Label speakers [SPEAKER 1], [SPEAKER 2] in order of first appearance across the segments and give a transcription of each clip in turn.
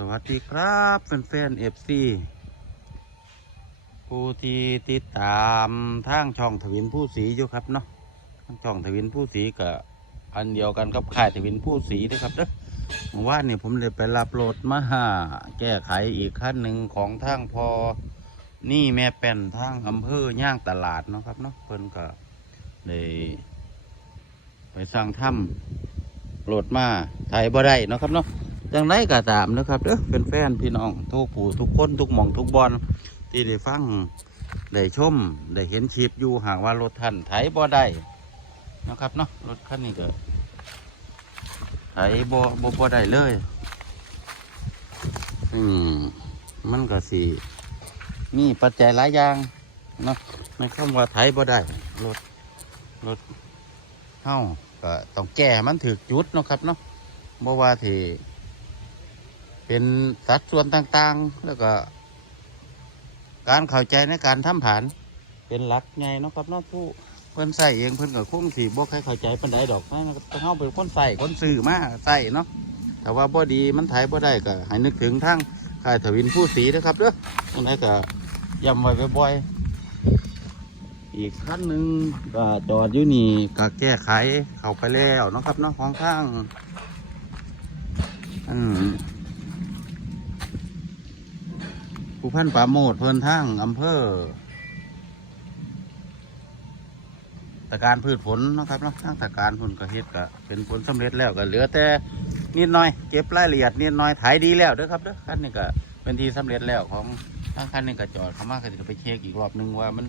[SPEAKER 1] สวัสดีครับแฟนๆเอฟซีผู้ที่ติดตามทางช่องทวินผู้สีอยู่ครับเนาะทางช่องทวินผู้สีกับอันเดียวกันกับค่ายทวินผู้สีนะครับเด้อเมื่านนี่ยผมเลยไปรับรถมาหาแก้ไขอีกขั้นหนึ่งของทางพอนี่แม่แป่นทางอำเภอย่างตลาดเนาะครับเนาะเพิ่นก็เลยไปสร้างถ้ำรถมาไทยบ่ได้เนาะครับเนาะ จังไรก็ตามนะครับเด้อแฟนๆพี่น้องทุกผู้ทุกคนทุกหม่องทุกบอลที่ได้ฟังได้ชมได้เห็นชีพอยู่หากว่ารถท่านไถบ่ได้นะครับเนาะรถคันนี้ก็ไถบ่บ่บ่ได้เลย อืมมันก็สิมีปัจจัยหลายอย่างเนาะในคำว่าไถบ่ได้รถรถเฮ้าก็ต้องแก้มันถึกจุดนะครับเนาะบ่ว่าที่ เป็นสัดส่วนต่างๆ แล้วก็ การเข้าใจในการทำผ่าน เป็นหลักไงเนาะครับนาะผู้เพิ่นใส่เองเพิ่นก็คงสิบ่ใครเข้าใจเปานใดดอกนะต้องเฮาเป็นคนใส่คนซื้อมาใส่เนาะแต่ว่าบ่ดีมันไถบ่ได้ก็ให้นึกถึงทางค่ายถวินผู้สีนะครับเด้อตรงไหนก็ย้ำไว้บ่อยๆอีกขั้นหนึ่งก็จอดอยู่นี่ก็แก้ไขเข้าไปแล้วนะครับเนาะของข้างอืม ผู้พันป่าโมดเพิ่นทั้งอำเภอตะการพืชผลนะครับเนาะทั้งตะการผลกระเฮ็ดก็เป็นผลสำเร็จแล้วก็เหลือแต่นิดหน่อยเก็บรายละเอียดนิดหน่อยถ่ายดีแล้วเด้อครับเด้อคันนี้ก็เป็นที่สำเร็จแล้วของทางคันนี้ก็จอดเข้ามาก็จะไปเช็คอีกรอบหนึงว่ามัน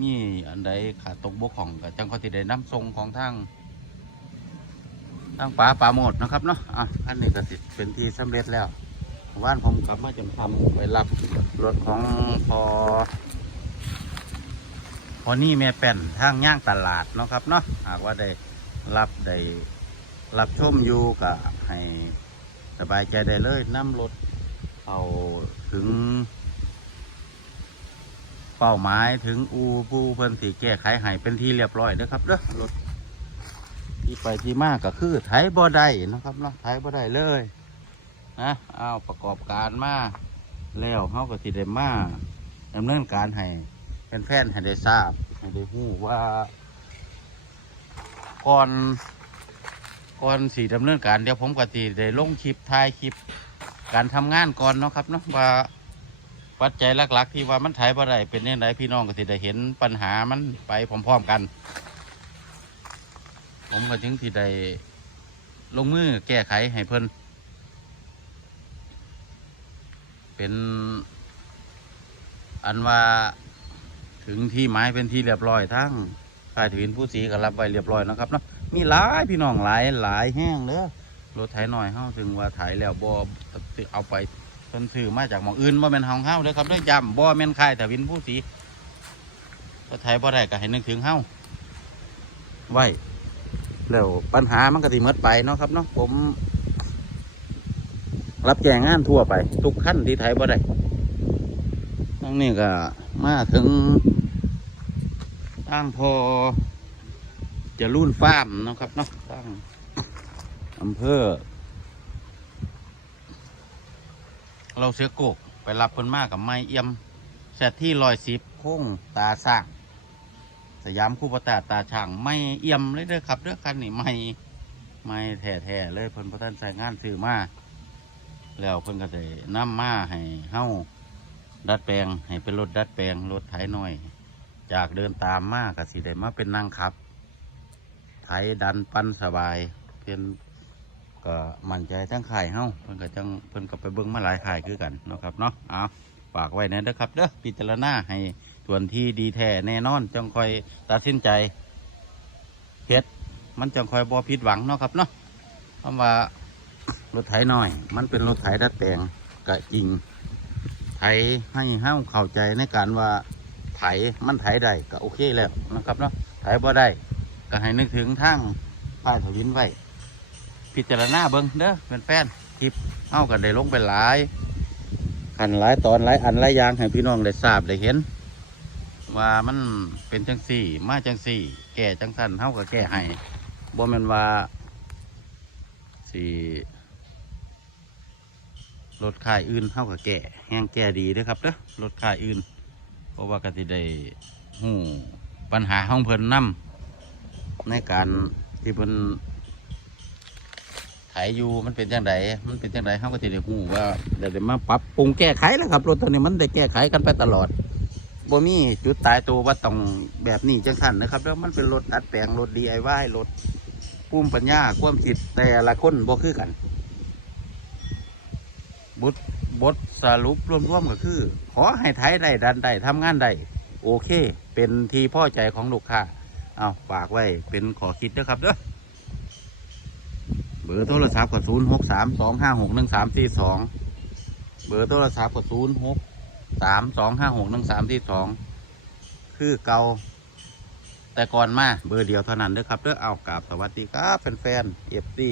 [SPEAKER 1] มีอันใดขาดตกบกของก็จังเขาติได้น้ำทรงของทางทางป่าป่าโมดนะครับเนาะอะอันนี้ก็สิเป็นที่สำเร็จแล้ว ว่านผมกลับมาจำทำไปรับรถของพอพอนี่แม่แป่นทางย่างตลาดเนาะครับเนาะหากว่าได้รับได้รับชมอยู่ก็ให้สบายใจได้เลยนำรถเอาถึง เป้าหมายถึงอูผู้เพิ่นที่แก้ไขให้เป็นที่เรียบร้อยเด้อครับเด้อรถที่ไปที่มากก็คือไถบ่ได้นะครับเนาะไถบ่ได้เลย นะเอาประกอบการมาแล้วเขาก็สิได้มาดำเนินการให้เป็นแฟนๆให้ได้ทราบให้ได้รู้ว่าก่อนก่อนสีดำเนินการเดี๋ยวผมก็สิได้ลงคลิปถ่ายคลิป การทำงานก่อนเนาะครับเนาะว่าปัจจัยหลักๆ ที่ว่ามันถ่ายบ่ได้เป็นยังไงพี่น้องก็สิได้เห็นปัญหามันไปพร้อมๆกัน ผมก็ถึงที่ได้ลงมือแก้ไขให้เพิ่น เป็นอันว่าถึงที่หมายเป็นที่เรียบร้อยทั้งค่ายถืนผู้สีก็รับไว้เรียบร้อยนะครับเนาะมีหลายพี่น้องหลายหลายแห้งเด้อรถไถหน่อยเฮาถึงว่าถ่ายแล้วบ่เอาไปเพิ่นซื้อมาจากหมองอื่นบ่แม่นของเฮาเด้อครับเด้อย้ำบ่แม่นค่ายแต่วินผู้สีรถไถบ่ได้ก็ให้นึกถึงเฮาไว้แล้วปัญหามันก็สิหมดไปเนาะครับเนาะผม รับแจงงานทั่วไป ทุกขั้นที่ไทยบ่ได้ทั้งนี้ก็มาถึงทางพอจะรุ่นฟาร์มนะครับเนาะทางอำเภอ เราเสือโกกไปรับคนมากกับไม้เอี่ยมแซดที่ลอยสิบโค้งตาสร้างสยามคู่ประตาตาช่างไม่เอี่ยมเลยเด้อครับเด้อคันนี้ไม่ไม่แท้ๆเลยเพิ่นพระท่านใส่งานซื้อมา แล้วเพิ่นก็ได้นำมาให้เฮาดัดแปลง ให้เป็นรถดัดแปลงรถไถหน่อย จากเดินตามมาก็สิได้มาเป็นนางขับ ไถดันปั้นสบาย เพิ่นก็มั่นใจทั้งข่ายเฮาเพิ่นก็จังเพิ่นก็ไปเบิ่งมาหลายขายคือกันเนาะครับเนาะเอาฝากไว้นะเด้อครับเด้อพิจารณาให้ส่วนที่ดีแท้แน่นอนจังคอยตัดสินใจเฮ็ดมันจังคอยบ่ผิดหวังเนาะครับเนาะเพราะว่า รถไถน้อย มันเป็นรถไถดัดแปลงก็จริง ไถให้ห้าเข้าใจในการว่าไถมันไถได้ก็โอเคแล้วนะครับเนาะไถบ่ได้ก็ให้นึกถึงทางป้ายถวินไว้พิจารณาเบิ้งเด้อเป็นแฟนคลิปเห้ากันได้ลงไปหลายขันหลายตอนหลายอันหลายอย่างให้พี่น้องได้ทราบได้เห็น ว่ามันเป็นจังสี่ มาจังสี่ แก่จังสันเห้าก็แก้ให้บ่แม่นว่าสี่ รถค่ายอื่นเท่ากับแก่แห้งแก่ดีด้อครับเด้อรถค่ายอื่น เพราะว่าก็สิได้หูปัญหาของเพิ่นนํในการที่เพิ่นไถอยู่มันเป็นจังไดมันเป็นจังไดเฮาก็สิได้ฮู้ว่าเดี๋ยวได้มาปรับปรุงแก้ไขแล้วครับรถตัวนี้มันได้แก้ไขกันไปตลอดบ่มีจุดตายตัวว่าต้องแบบนี้จังซั่นนะครับแล้วมันเป็นรถดัดแปลงรถ DIY รถภูมิปัญญาความคิดแต่ละคนบ่คือกัน บุตรบทสรุปรวมๆก็คือ ขอให้ไทยได้ดันได้ทำงานได้โอเค เป็นทีพ่อใจของลูกค้าเอาฝากไว้เป็นขอคิดนะครับเด้อเบอร์โทรศัพท์ก็ศูนย์หกสามสองห้าหกหนึ่งสามสี่สองเบอร์โทรศัพท์ก็ศูนย์หกสามสองห้าหกหนึ่งสามสี่สองคือเกาแต่ก่อนมาเบอร์เดียวเท่านั้นเด้อครับเด้อเอากราบสวัสดีครับแฟนๆเอฟซี